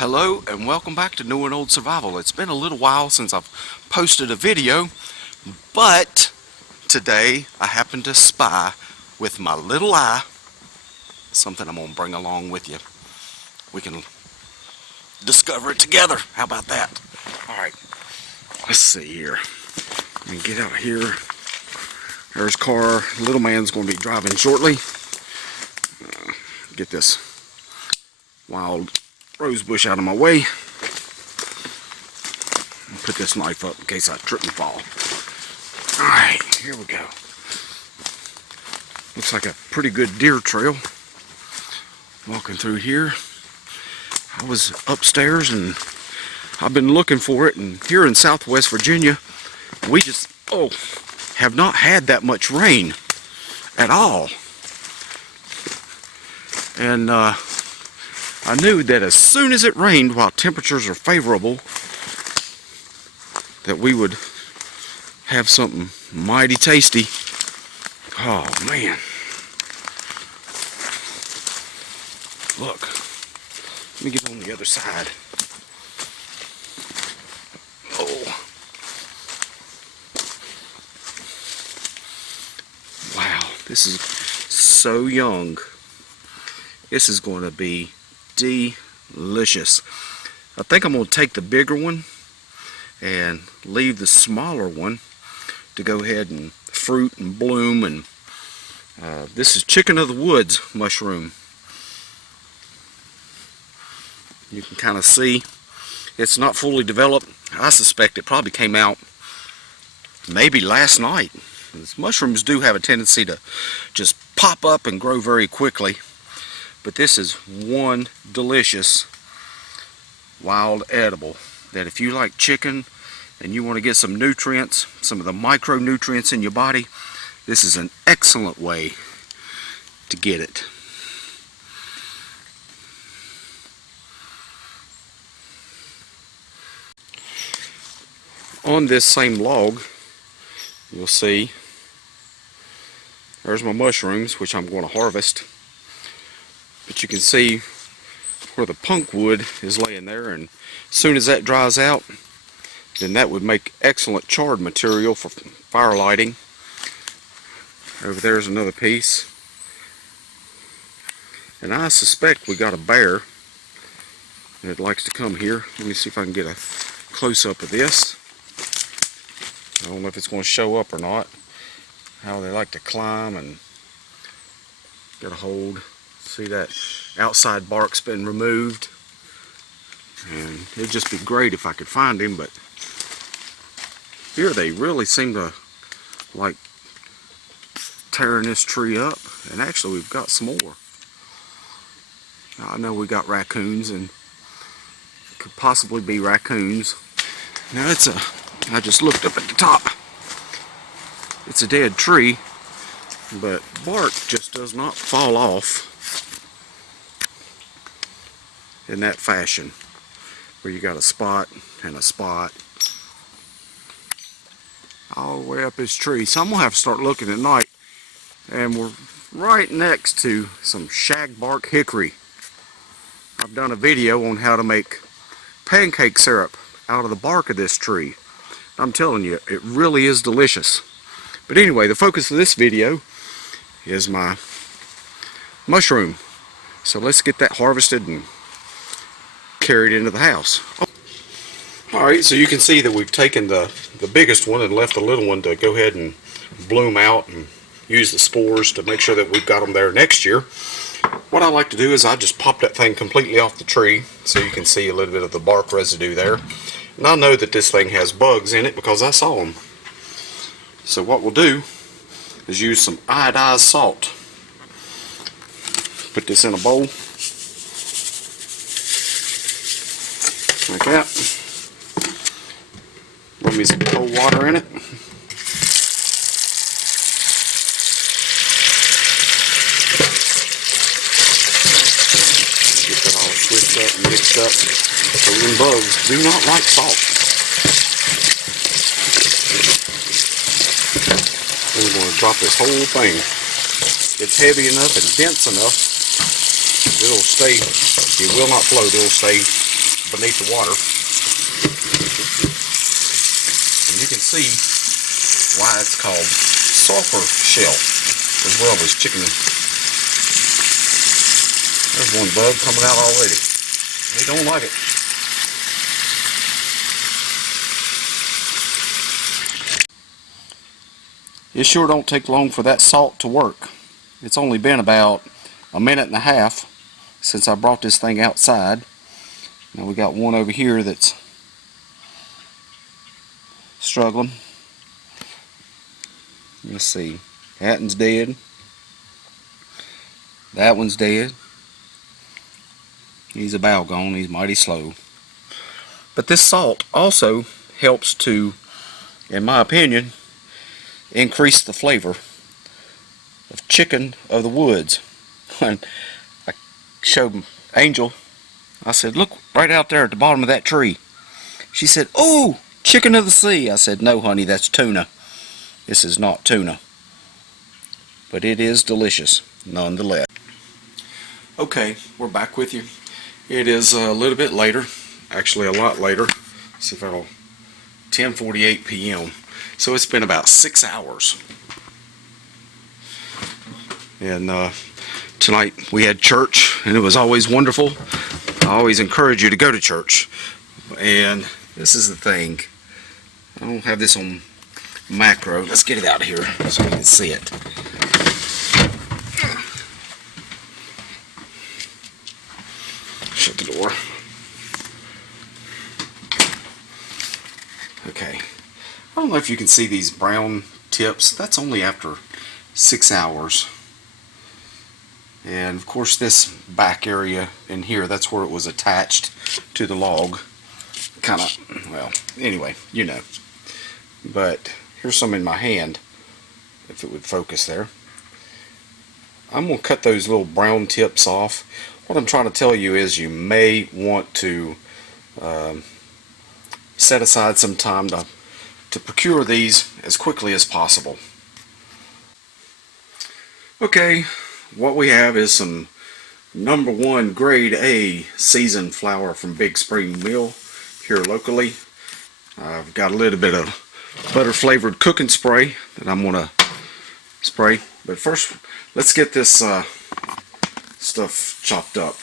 Hello and welcome back to New and Old Survival. It's been a little while since I've posted a video, but today I happened to spy with my little eye something I'm going to bring along with you. We can discover it together. How about that? Alright, let's see here. Let me get out here. There's car. Little man's going to be driving shortly. Get this wild rose bush out of my way. Put this knife up in case I trip and fall. Alright, here we go. Looks like a pretty good deer trail. Walking through here. I was upstairs and I've been looking for it, and here in Southwest Virginia we just have not had that much rain at all. And I knew that as soon as it rained, while temperatures are favorable, that we would have something mighty tasty. Oh man. Look. Let me get on the other side. Oh. Wow. This is so young. This is going to be delicious. I think I'm going to take the bigger one and leave the smaller one to go ahead and fruit and bloom. And this is chicken of the woods mushroom. You can kind of see it's not fully developed. I suspect it probably came out maybe last night. These mushrooms do have a tendency to just pop up and grow very quickly. But this is one delicious wild edible that if you like chicken and you want to get some nutrients, some of the micronutrients in your body, this is an excellent way to get it. On this same log, you'll see there's my mushrooms, which I'm going to harvest. But you can see where the punk wood is laying there, and as soon as that dries out, then that would make excellent charred material for fire lighting. Over there's another piece. And I suspect we got a bear that likes to come here. Let me see if I can get a close-up of this. I don't know if it's going to show up or not. How they like to climb and get a hold. See that outside bark's been removed, and it'd just be great if I could find him, but here they really seem to like tearing this tree up. And actually we've got some more. I know we got raccoons, and it could possibly be raccoons. Now I just looked up at the top. It's a dead tree, but bark just does not fall off in that fashion, where you got a spot and a spot all the way up this tree. So I'm gonna have to start looking at night. And we're right next to some shagbark hickory. I've done a video on how to make pancake syrup out of the bark of this tree. I'm telling you, it really is delicious. But anyway, the focus of this video is my mushroom. So let's get that harvested and carried into the house. Alright, so you can see that we've taken the biggest one and left the little one to go ahead and bloom out and use the spores to make sure that we've got them there next year. What I like to do is I just pop that thing completely off the tree so you can see a little bit of the bark residue there. And I know that this thing has bugs in it because I saw them. So what we'll do is use some iodized salt. Put this in a bowl. Like that. Rub me some cold water in it. Get that all switched up and mixed up. So them bugs do not like salt. We're going to drop this whole thing. It's heavy enough and dense enough. It'll stay. It will not float. It'll stay beneath the water. And you can see why it's called sulfur shell, as well as chicken. There's one bug coming out already. They don't like it. It sure don't take long for that salt to work. It's only been about a minute and a half since I brought this thing outside. Now we got one over here that's struggling. Let's see. That one's dead. That one's dead. He's about gone. He's mighty slow. But this salt also helps to, in my opinion, increase the flavor of chicken of the woods. When I showed Angel, I said, look right out there at the bottom of that tree. She said, oh, chicken of the sea. I said, no honey, that's tuna. This is not tuna. But it is delicious nonetheless. Okay, we're back with you. It is a little bit later, actually a lot later. Let's see if that'll 10:48 p.m. So it's been about 6 hours. And tonight we had church, and it was always wonderful. I always encourage you to go to church. And this is the thing. I don't have this on macro. Let's get it out of here so you can see it. Shut the door. Okay. I don't know if you can see these brown tips. That's only after 6 hours. And of course this back area in here, that's where it was attached to the log. Kind of, well, anyway, you know. But here's some in my hand, if it would focus there. I'm going to cut those little brown tips off. What I'm trying to tell you is you may want to set aside some time to procure these as quickly as possible. Okay, what we have is some #1 grade A seasoned flour from Big Spring Mill here locally. I've got a little bit of butter flavored cooking spray that I'm going to spray. But first, let's get this stuff chopped up.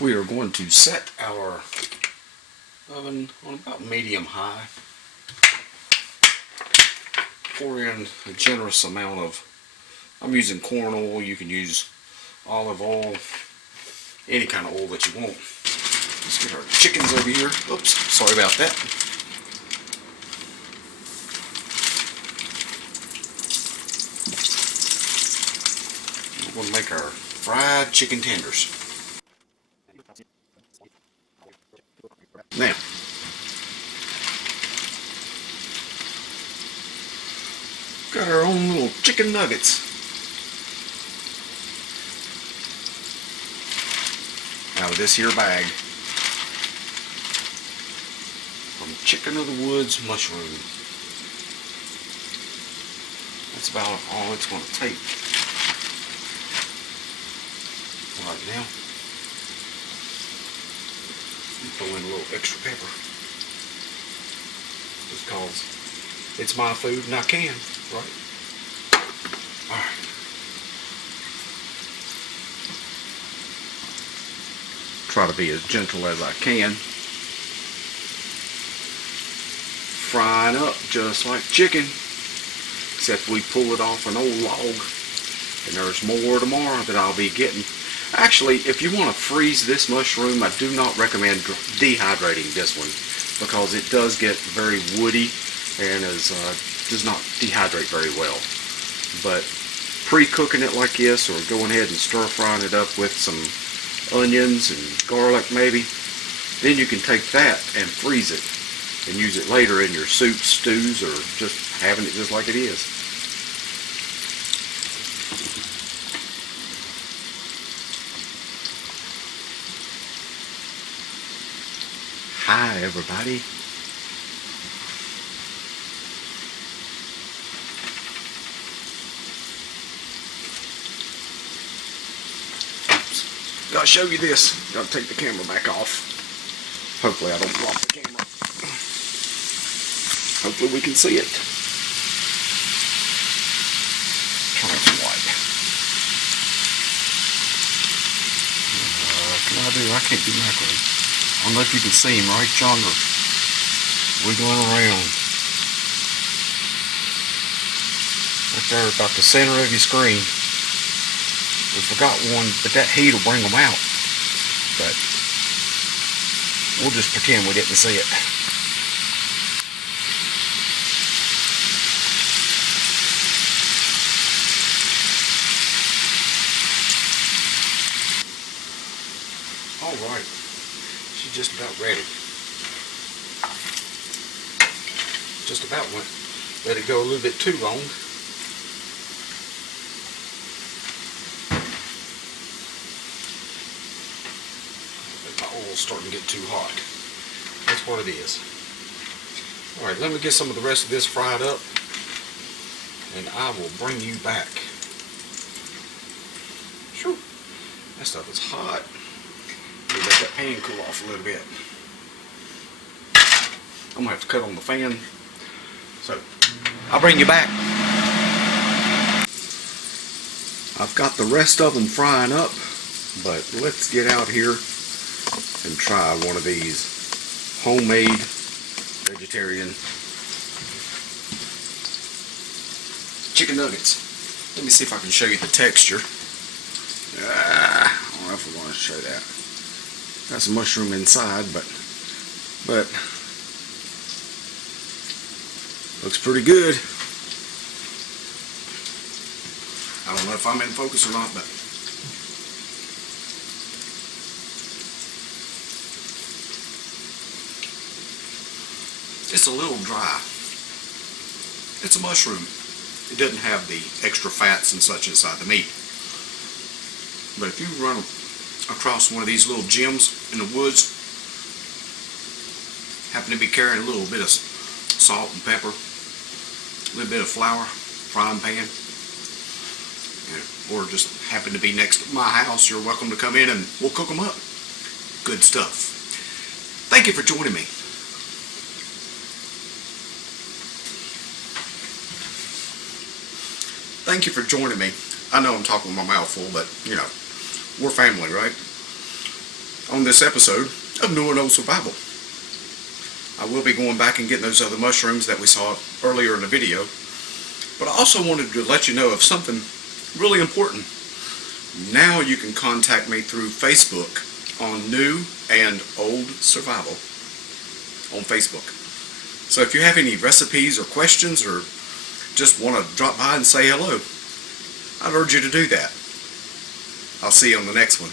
We are going to set our oven on about medium high. Pour in a generous amount of, I'm using corn oil, you can use olive oil, any kind of oil that you want. Let's get our chickens over here. Oops, sorry about that. We're going to make our fried chicken tenders. Now, got our own little chicken nuggets. Out of this here bag from Chicken of the Woods Mushroom. That's about all it's going to take right now. Throw in a little extra pepper, just because it's my food and I can, right? Alright. Try to be as gentle as I can. Frying up just like chicken, except we pull it off an old log, and there's more tomorrow that I'll be getting. Actually, if you want to freeze this mushroom, I do not recommend dehydrating this one because it does get very woody and does not dehydrate very well. But pre-cooking it like this, or going ahead and stir-frying it up with some onions and garlic maybe, then you can take that and freeze it and use it later in your soups, stews, or just having it just like it is. Hi everybody. Gotta show you this. Gotta take the camera back off. Hopefully I don't drop the camera. Hopefully we can see it. Turn it white. Can I do? I can't do macro. I don't know if you can see him right yonder, wiggling around. Right there about the center of your screen. We forgot one, but that heat will bring them out. But we'll just pretend we didn't see it. Alright, she's just about ready. Just about went. Let it go a little bit too long. Starting to get too hot. That's what it is. Alright, let me get some of the rest of this fried up and I will bring you back. Shoo. That stuff is hot. Let that pan cool off a little bit. I'm gonna have to cut on the fan. So I'll bring you back. I've got the rest of them frying up, but let's get out here and try one of these homemade vegetarian chicken nuggets. Let me see if I can show you the texture. I don't know if I want to show that. Got some mushroom inside, but looks pretty good. I don't know if I'm in focus or not, but it's a little dry. It's a mushroom. It doesn't have the extra fats and such inside the meat. But if you run across one of these little gems in the woods, happen to be carrying a little bit of salt and pepper, a little bit of flour, frying pan, or just happen to be next to my house, you're welcome to come in and we'll cook them up. Good stuff. Thank you for joining me. Thank you for joining me. I know I'm talking with my mouth full, but, you know, we're family, right? On this episode of New and Old Survival. I will be going back and getting those other mushrooms that we saw earlier in the video. But I also wanted to let you know of something really important. Now you can contact me through Facebook on New and Old Survival on Facebook. So if you have any recipes or questions, or just want to drop by and say hello, I'd urge you to do that. I'll see you on the next one.